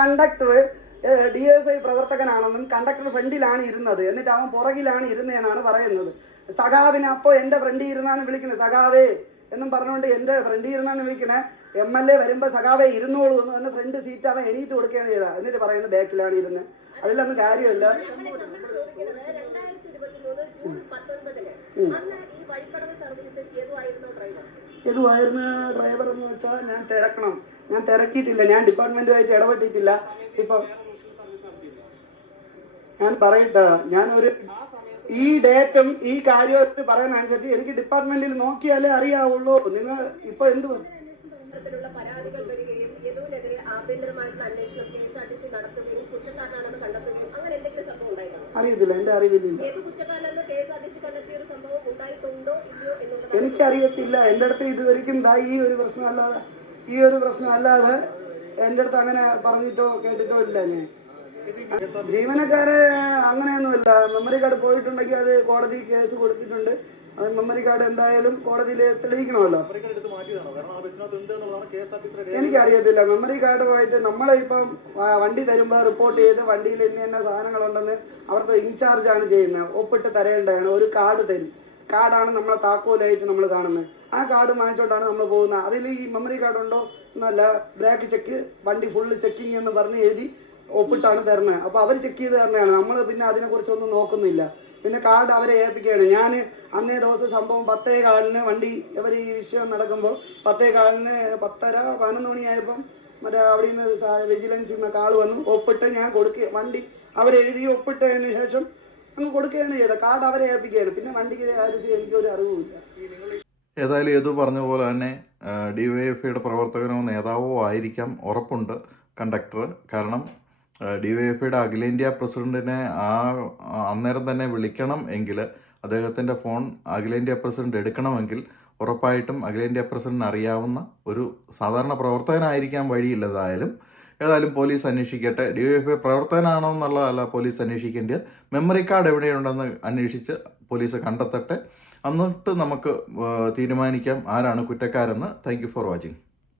Conductor D S I പ്രവർത്തകനാണെന്നും conductor ഫ്രണ്ടിലാണ് ഇരുന്നത്. എന്നിട്ട് അവൻ പുറകിലാണ് ഇരുന്നതെന്നാണ് പറയുന്നത്. സഖാവിനെ അപ്പോൾ എന്റെ ഫ്രണ്ടിൽ ഇരുന്നാണ് വിളിക്കുന്നത്. സഖാവേ എന്നും പറഞ്ഞുകൊണ്ട് എന്റെ ഫ്രണ്ടിൽ ഇരുന്നാണ് വിളിക്കണേ. എം എൽ എ വരുമ്പോൾ സഖാവെ ഇരുന്നോളൂ എന്ന് പറഞ്ഞ് ഫ്രണ്ട് സീറ്റ് അവൻ എണീറ്റ് കൊടുക്കുകയാണ് ചെയ്തത്. എന്നിട്ട് പറയുന്നത് ബാക്കിലാണ് ഇരുന്ന്. അതിലൊന്നും കാര്യമില്ല. ഏതുമായിരുന്നു ഡ്രൈവർ എന്ന് വെച്ചാൽ ഞാൻ തിരക്കണം. ഞാൻ തിരക്കിയിട്ടില്ല ഞാൻ ഡിപ്പാർട്ട്മെന്റുമായിട്ട് ഇടപെട്ടിട്ടില്ല. ഇപ്പൊ ഞാൻ പറയട്ടെ ഞാൻ ഒരു ഈ ഡേറ്റും ഈ കാര്യമായിട്ട് പറയുന്നതനുസരിച്ച് എനിക്ക് ഡിപ്പാർട്ട്മെന്റിൽ നോക്കിയാലേ അറിയാവുള്ളൂ. നിങ്ങൾ ഇപ്പൊ എന്ത് പരാതികൾ വരികയും യദുവിനെതിരെ ആഭ്യന്തരമായിട്ടുള്ള അന്വേഷണം K S R T C നടത്തുകയും കുറ്റക്കാരനാണെന്ന് കണ്ടെത്തുകയും അങ്ങനെ എന്തെങ്കിലും സംഭവം ഉണ്ടായിട്ടുണ്ടോ? അറിയത്തില്ല എന്റെ അറിവില്ല ഏത് കുറ്റക്കാരനെന്ന് K S R T C കണ്ടെത്തിയ ഒരു സംഭവം ഉണ്ടായിട്ടുണ്ടോ ഇല്ലയോ എന്നുള്ളത് എനിക്കറിയത്തില്ല എന്റെ അടുത്ത് ഇതുവരെക്കും ദാ ഈ ഒരു പ്രശ്നം അല്ലാതെ. ഈ ഒരു പ്രശ്നം അല്ലാതെ എന്റെ അടുത്ത് അങ്ങനെ പറഞ്ഞിട്ടോ കേട്ടിട്ടോ ഇല്ല ഞാൻ. ജീവനക്കാരെ അങ്ങനെയൊന്നുമില്ല. മെമ്മറി കാർഡ് പോയിട്ടുണ്ടെങ്കിൽ അത് കോടതി കേസ് കൊടുത്തിട്ടുണ്ട്. അത് മെമ്മറി കാർഡ് എന്തായാലും കോടതിയിൽ തെളിയിക്കണമല്ലോ. എനിക്കറിയത്തില്ല. മെമ്മറി കാർഡുമായിട്ട് നമ്മളിപ്പം ഇപ്പം വണ്ടി തരുമ്പോൾ റിപ്പോർട്ട് ചെയ്ത് വണ്ടിയിൽ ഇന്ന ഇന്ന സാധനങ്ങളുണ്ടെന്ന് അവിടുത്തെ ആണ് ചെയ്യുന്നത്. ഒപ്പിട്ട് തരേണ്ടതാണ്. ഒരു കാർഡ് തരും. കാർഡാണ് നമ്മളെ താക്കോലായിട്ട് നമ്മൾ കാണുന്നത്. ആ കാർഡ് വാങ്ങിച്ചോണ്ടാണ് നമ്മൾ പോകുന്നത്. അതിൽ ഈ മെമ്മറി കാർഡ് ഉണ്ടോ? എന്നല്ല ബ്രേക്ക് ചെക്ക് വണ്ടി ഫുള്ള് ചെക്കിങ് എന്ന് പറഞ്ഞ് എഴുതി ഒപ്പിട്ടാണ് തരുന്നത്. അപ്പോൾ അവർ ചെക്ക് ചെയ്ത് തരണയാണ് നമ്മൾ പിന്നെ അതിനെക്കുറിച്ചൊന്നും നോക്കുന്നില്ല. പിന്നെ കാർഡ് അവരെ ഏൽപ്പിക്കുകയാണ്. ഞാൻ അന്നേ ദിവസം സംഭവം പത്തേ കാലിന് വണ്ടി ഇവർ ഈ വിഷയം നടക്കുമ്പോൾ പത്തേ കാലിന് പത്തര പതിനൊന്ന് മണിയായപ്പം മറ്റേ അവിടെ നിന്ന് വിജിലൻസിൽ നിന്ന് കാൾ വന്നു. ഒപ്പിട്ട് ഞാൻ കൊടുക്കുക വണ്ടി അവരെഴുതി ഒപ്പിട്ടതിന് ശേഷം അങ്ങ് കൊടുക്കുകയാണ് ചെയ്തത്. കാർഡ് അവരെ ഏൽപ്പിക്കുകയാണ്. പിന്നെ വണ്ടിക്ക് കാര്യത്തിൽ എനിക്കൊരു അറിവുമില്ല. ഏതായാലും ഏതു പറഞ്ഞ പോലെ തന്നെ ഡി വൈ എഫ് ഐയുടെ പ്രവർത്തകനോ നേതാവോ ആയിരിക്കാം ഉറപ്പുണ്ട് കണ്ടക്ടർ. കാരണം ഡി വൈ എഫ് ഐയുടെ അഖിലേന്ത്യാ പ്രസിഡന്റിനെ ആ അന്നേരം തന്നെ വിളിക്കണം എങ്കിൽ അദ്ദേഹത്തിന്റെ ഫോൺ അഖിലേന്ത്യാ പ്രസിഡന്റ് എടുക്കണമെങ്കിൽ ഉറപ്പായിട്ടും അഖിലേന്ത്യാ പ്രസിഡന്റിന് അറിയാവുന്ന ഒരു സാധാരണ പ്രവർത്തകനായിരിക്കാൻ വഴിയില്ലതായാലും ഏതായാലും പോലീസ് അന്വേഷിക്കട്ടെ. ഡി വൈ എഫ് ഐ പ്രവർത്തനമാണോ എന്നുള്ളതല്ല പോലീസ് അന്വേഷിക്കേണ്ടത്. മെമ്മറി കാർഡ് എവിടെയുണ്ടെന്ന് അന്വേഷിച്ച് പോലീസ് കണ്ടെത്തട്ടെ. എന്നിട്ട് നമുക്ക് തീരുമാനിക്കാം ആരാണ് കുറ്റക്കാരെന്ന്. Thank for watching